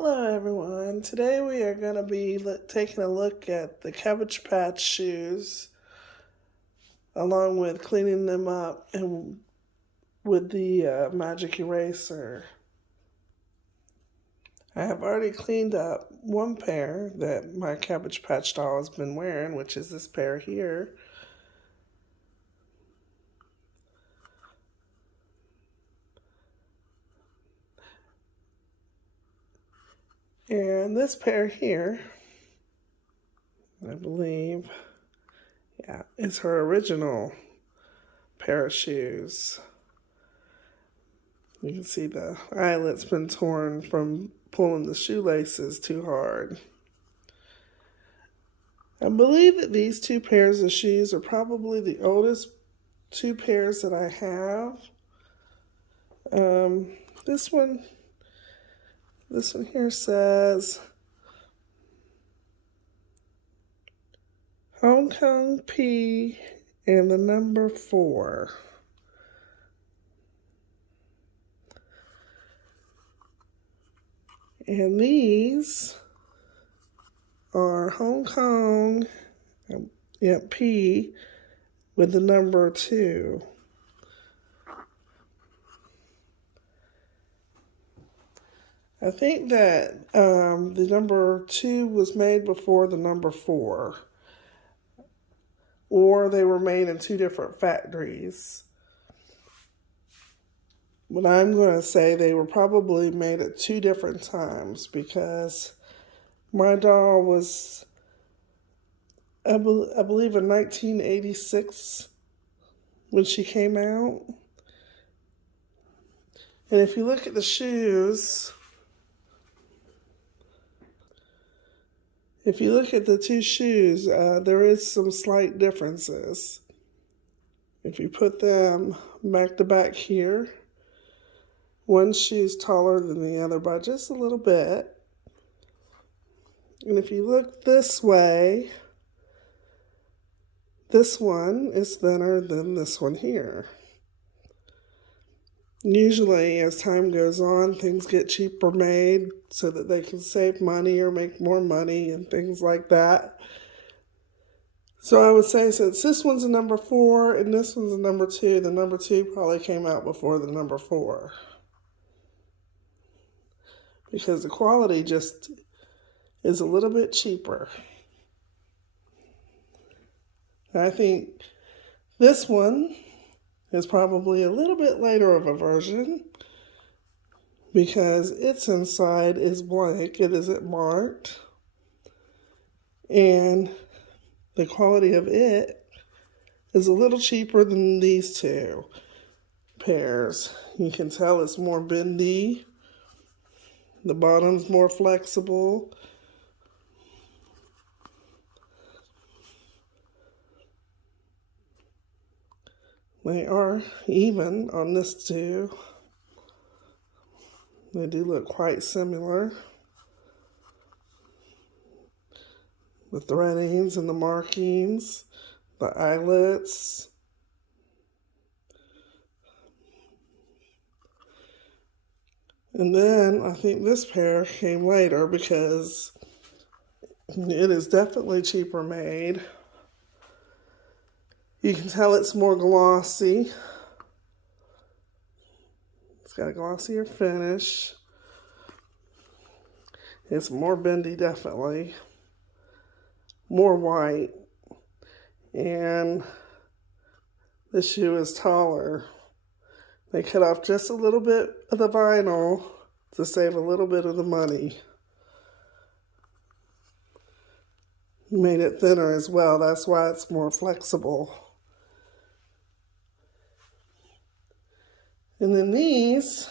Hello everyone. Today we are going to be taking a look at the Cabbage Patch shoes along with cleaning them up and with the magic eraser. I have already cleaned up one pair that my Cabbage Patch doll has been wearing, which is this pair here. And this pair here, I believe, is her original pair of shoes. You can see the eyelet's been torn from pulling the shoelaces too hard. I believe that these two pairs of shoes are probably the oldest two pairs that I have. This one here says Hong Kong P and the number 4. And these are Hong Kong P with the number 2. I think that the number 2 was made before the number 4, or they were made in two different factories. But I'm going to say they were probably made at two different times, because my doll was, I believe, in 1986 when she came out. And if you look at the shoes, if you look at the two shoes, there is some slight differences. If you put them back to back here, one shoe's taller than the other by just a little bit. And if you look this way, this one is thinner than this one here. Usually, as time goes on, things get cheaper made so that they can save money or make more money and things like that. So I would say, since this one's a number 4 and this one's a number 2, the number 2 probably came out before the number 4. Because the quality just is a little bit cheaper. I think this one is probably a little bit later of a version, because its inside is blank. It isn't marked. And the quality of it is a little cheaper than these two pairs. You can tell it's more bendy. The bottom's more flexible. They are even on this too. They do look quite similar. The threadings and the markings, the eyelets. And then I think this pair came later because it is definitely cheaper made. You can tell it's more glossy. It's got a glossier finish. It's more bendy, definitely. More white. And the shoe is taller. They cut off just a little bit of the vinyl to save a little bit of the money. Made it thinner as well. That's why it's more flexible. And then these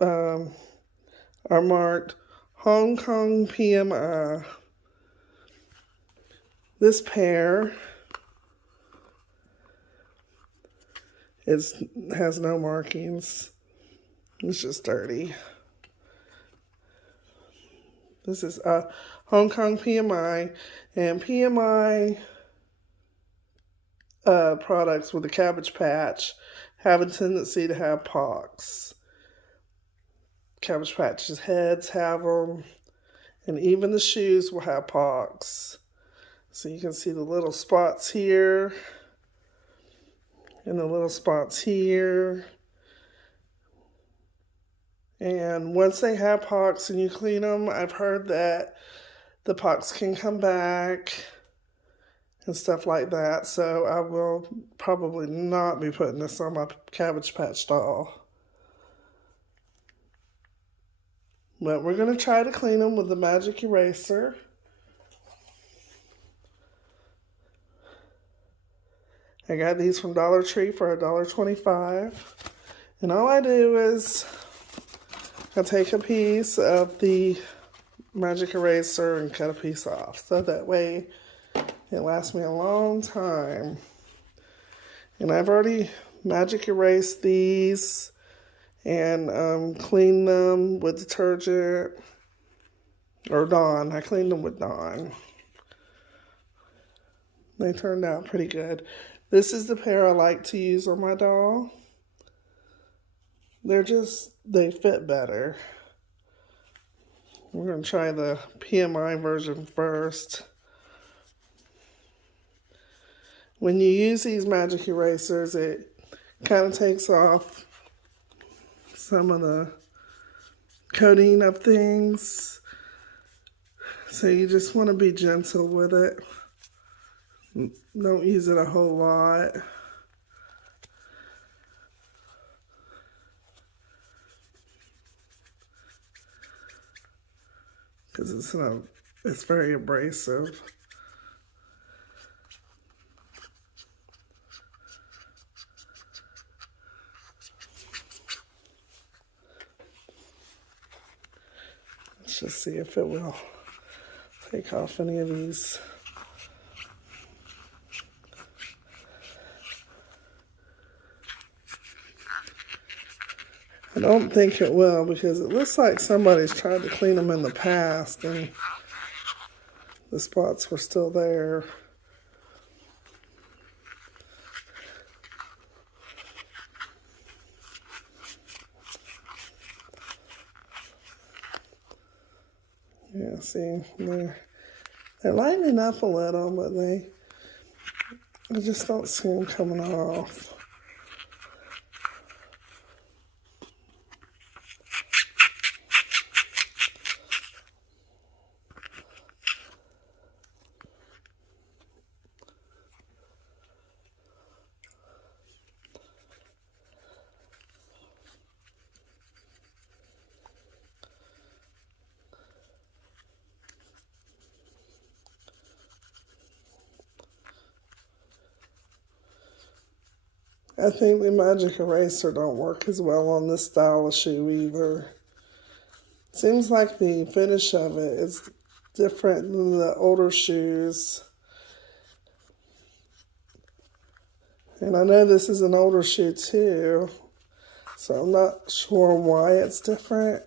are marked Hong Kong PMI. This pair has no markings. It's just dirty. This is Hong Kong PMI, and PMI products with the Cabbage Patch have a tendency to have pocks. Cabbage Patch's heads have them, and even the shoes will have pox. So you can see the little spots here, and the little spots here. And once they have pox and you clean them, I've heard that the pox can come back and stuff like that. So I will probably not be putting this on my Cabbage Patch doll. But we're going to try to clean them with the magic eraser. I got these from Dollar Tree for $1.25. And all I do is I take a piece of the magic eraser and cut a piece off. So that way it lasts me a long time. And I've already magic erased these and cleaned them with detergent or Dawn. I cleaned them with Dawn. They turned out pretty good. This is the pair I like to use on my doll. They fit better. We're going to try the PMI version first. When you use these magic erasers, it kind of takes off some of the coating of things. So you just want to be gentle with it. Don't use it a whole lot. Because it's very abrasive. Let's just see if it will take off any of these. I don't think it will, because it looks like somebody's tried to clean them in the past and the spots were still there. Yeah, see, they're lightening up a little, but I just don't see them coming off. I think the magic eraser don't work as well on this style of shoe either. Seems like the finish of it is different than the older shoes. And I know this is an older shoe too, so I'm not sure why it's different.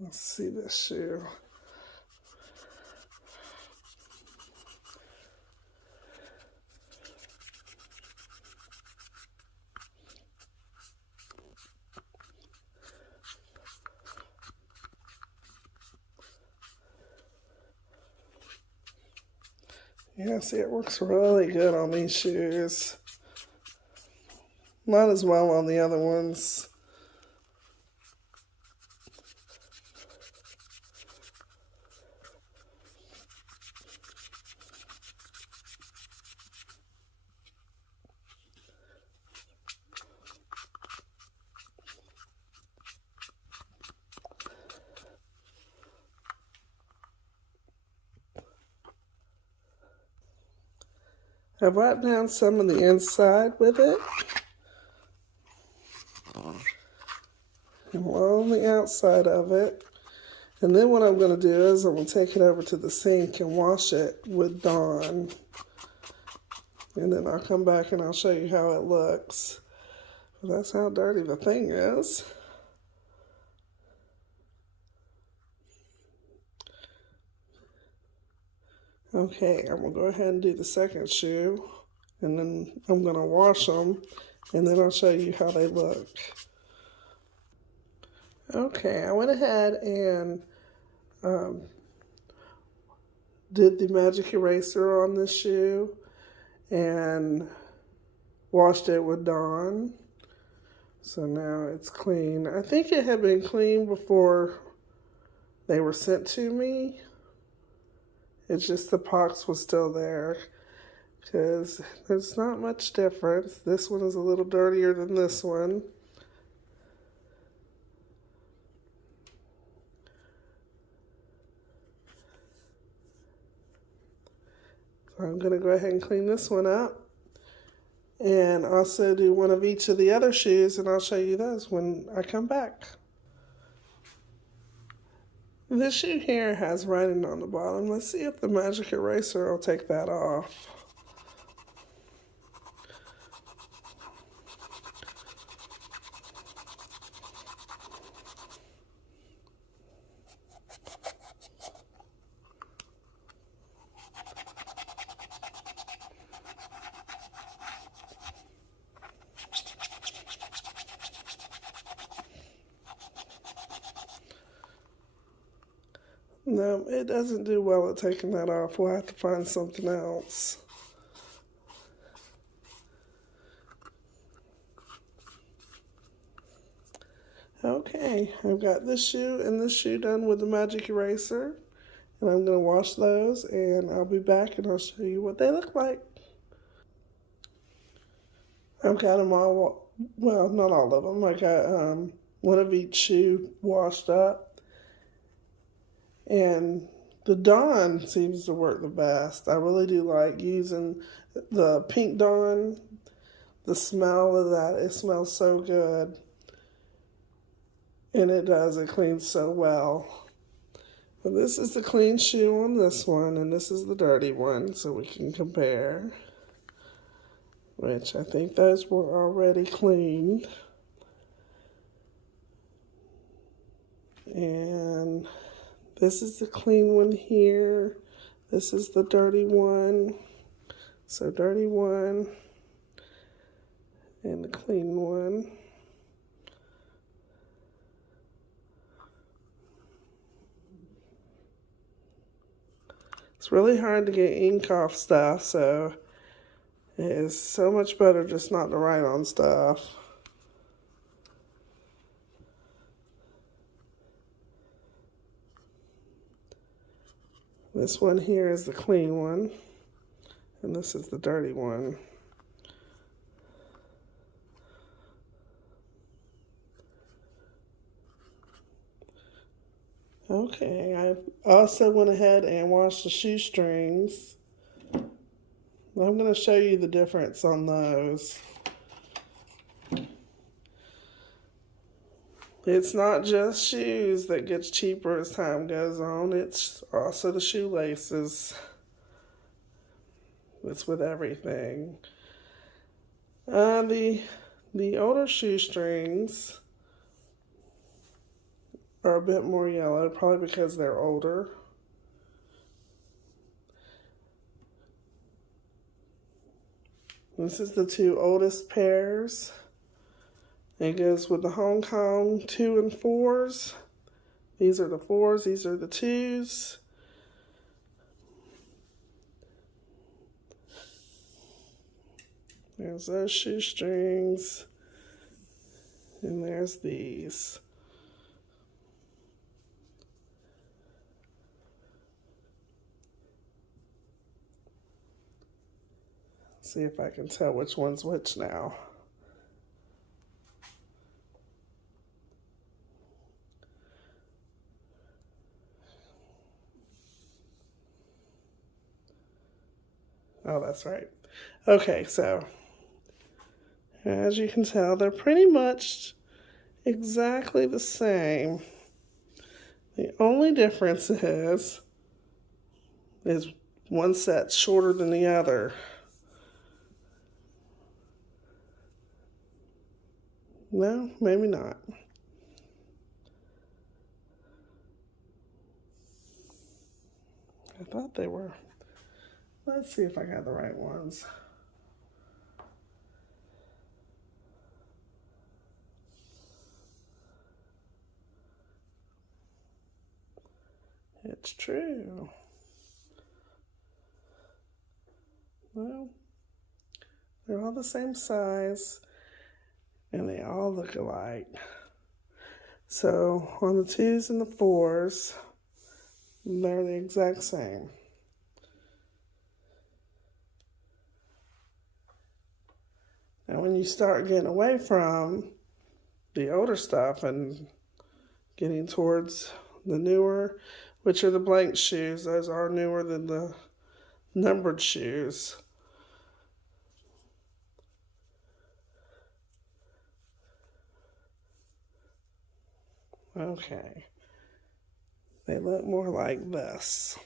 Let's see this shoe. Yeah, see, it works really good on these shoes. Not as well on the other ones. I've wiped down some of the inside with it. And along the outside of it. And then what I'm going to do is I'm going to take it over to the sink and wash it with Dawn. And then I'll come back and I'll show you how it looks. But that's how dirty the thing is. Okay, I'm gonna go ahead and do the second shoe, and then I'm gonna wash them, and then I'll show you how they look. Okay, I went ahead and did the magic eraser on this shoe and washed it with Dawn. So now it's clean. I think it had been clean before they were sent to me. It's just the pox was still there because there's not much difference. This one is a little dirtier than this one. So I'm going to go ahead and clean this one up and also do one of each of the other shoes, and I'll show you those when I come back. This shoe here has writing on the bottom. Let's see if the magic eraser will take that off. No, it doesn't do well at taking that off. We'll have to find something else. Okay, I've got this shoe and this shoe done with the magic eraser. And I'm going to wash those, and I'll be back and I'll show you what they look like. I've got them all, well, not all of them. I got one of each shoe washed up. And the Dawn seems to work the best. I really do like using the pink Dawn. The smell of that, it smells so good. And it does, it cleans so well. But this is the clean shoe on this one, and this is the dirty one, so we can compare. Which I think those were already cleaned. And this is the clean one here. This is the dirty one. So dirty one and the clean one. It's really hard to get ink off stuff, so it is so much better just not to write on stuff. This one here is the clean one, and this is the dirty one. Okay, I also went ahead and washed the shoestrings. I'm going to show you the difference on those. It's not just shoes that gets cheaper as time goes on. It's also the shoelaces. It's with everything. The older shoestrings are a bit more yellow, probably because they're older. This is the two oldest pairs. It goes with the Hong Kong 2 and 4s. These are the 4s, these are the 2s. There's those shoestrings. And there's these. See if I can tell which one's which now. Oh, that's right. Okay, so as you can tell, they're pretty much exactly the same. The only difference is one set's shorter than the other. No, maybe not. I thought they were Let's see if I got the right ones. It's true. Well, they're all the same size and they all look alike. So on the 2s and the 4s, they're the exact same. Now when you start getting away from the older stuff and getting towards the newer, which are the blank shoes, those are newer than the numbered shoes. Okay, they look more like this.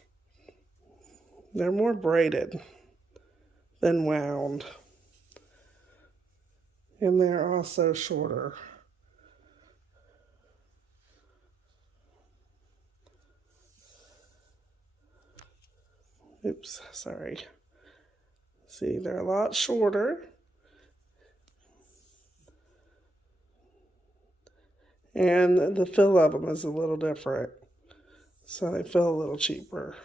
They're more braided than wound. And they're also shorter. Oops, sorry. See, they're a lot shorter. And the feel of them is a little different. So they feel a little cheaper.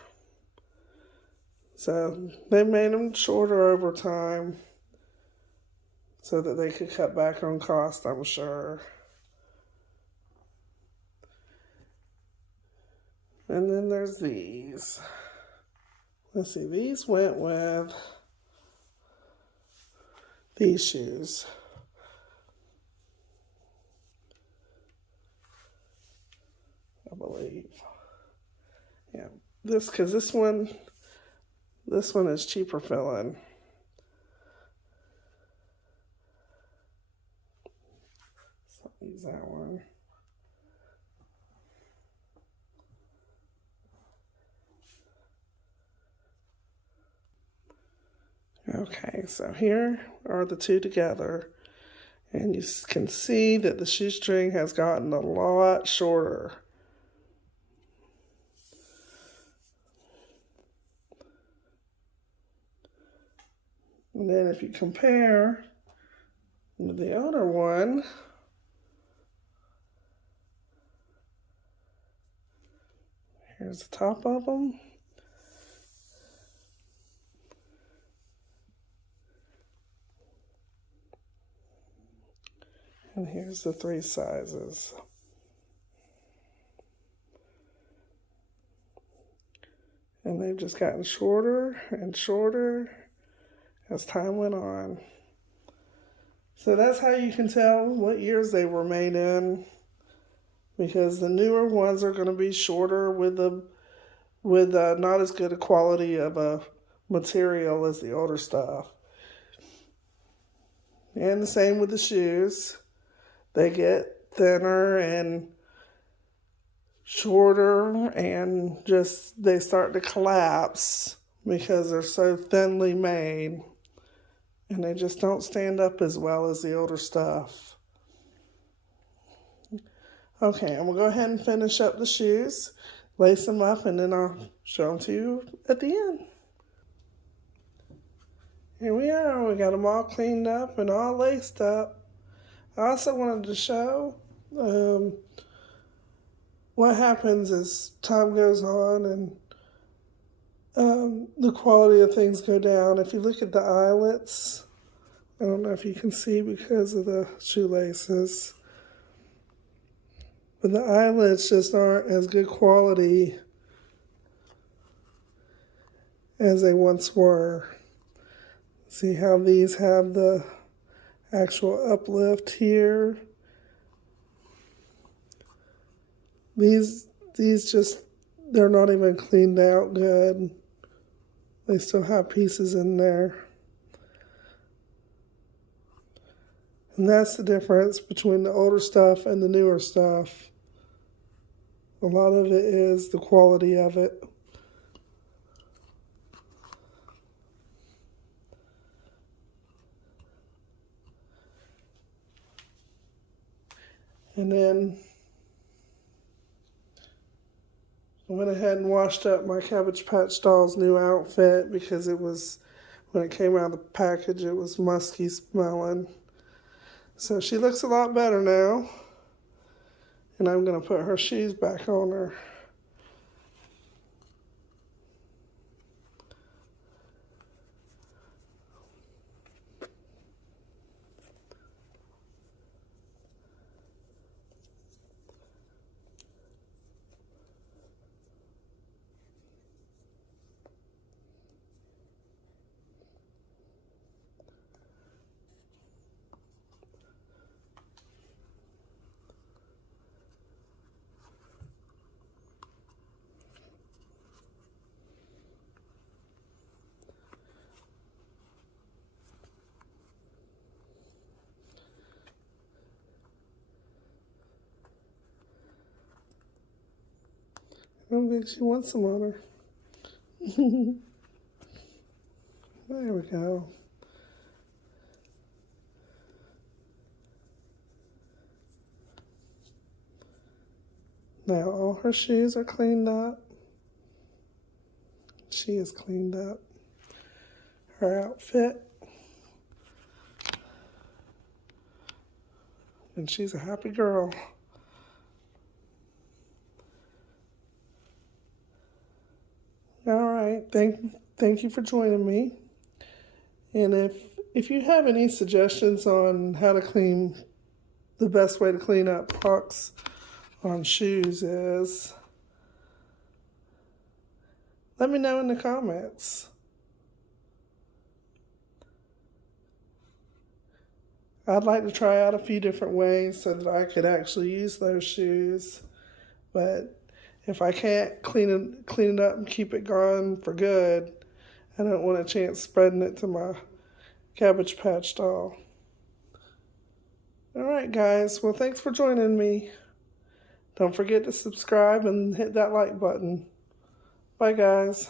So they made them shorter over time so that they could cut back on cost, I'm sure. And then there's these. Let's see, these went with these shoes. I believe. Yeah, because this one is cheaper filling. So I'll use that one. Okay, so here are the two together. And you can see that the shoestring has gotten a lot shorter. And then if you compare with the other one, here's the top of them. And here's the 3 sizes. And they've just gotten shorter and shorter as time went on. So that's how you can tell what years they were made in, because the newer ones are going to be shorter with not as good a quality of a material as the older stuff. And the same with the shoes. They get thinner and shorter and they start to collapse because they're so thinly made. And they just don't stand up as well as the older stuff. Okay, I'm going to go ahead and finish up the shoes, lace them up, and then I'll show them to you at the end. Here we are. We got them all cleaned up and all laced up. I also wanted to show what happens as time goes on and the quality of things go down. If you look at the eyelets, I don't know if you can see because of the shoelaces, but the eyelets just aren't as good quality as they once were. See how these have the actual uplift here. These just, they're not even cleaned out good. They still have pieces in there. And that's the difference between the older stuff and the newer stuff. A lot of it is the quality of it. And then I went ahead and washed up my Cabbage Patch doll's new outfit because it was, when it came out of the package, it was musky smelling. So she looks a lot better now. And I'm going to put her shoes back on her. I don't think she wants some on her. There we go. Now all her shoes are cleaned up. She is cleaned up. Her outfit. And she's a happy girl. All right, thank you for joining me. And if you have any suggestions on how to clean, the best way to clean up pucks on shoes is, let me know in the comments. I'd like to try out a few different ways so that I could actually use those shoes, but if I can't clean it up and keep it gone for good, I don't want a chance spreading it to my Cabbage Patch doll. All right, guys. Well, thanks for joining me. Don't forget to subscribe and hit that like button. Bye, guys.